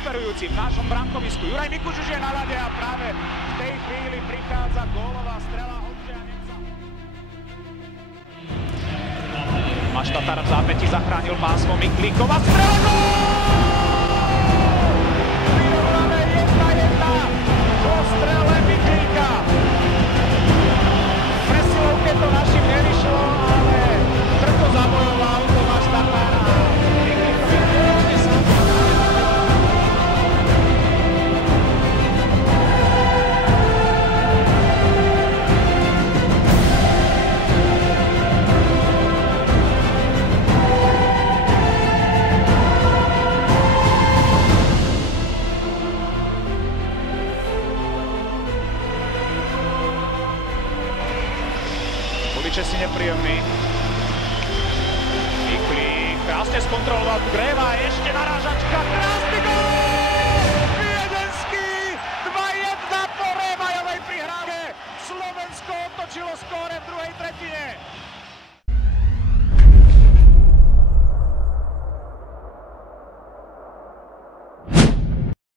operujúci v našom brankovisku. Juraj Mikuš už je na ľade a práve v tej chvíli prichádza gólová strela Ondřeja Nemca. Tomáš Tatar v zápäti zachránil pásmo Miklíkova strela. Vyrovnané 1-1 po strele Miklíka. V presilovke to našim nevyšlo, ale trko zabojoval Tomáš Tatar. Si nepríjemný. Miklík krásne skontroloval Greva, ešte narážačka, krásny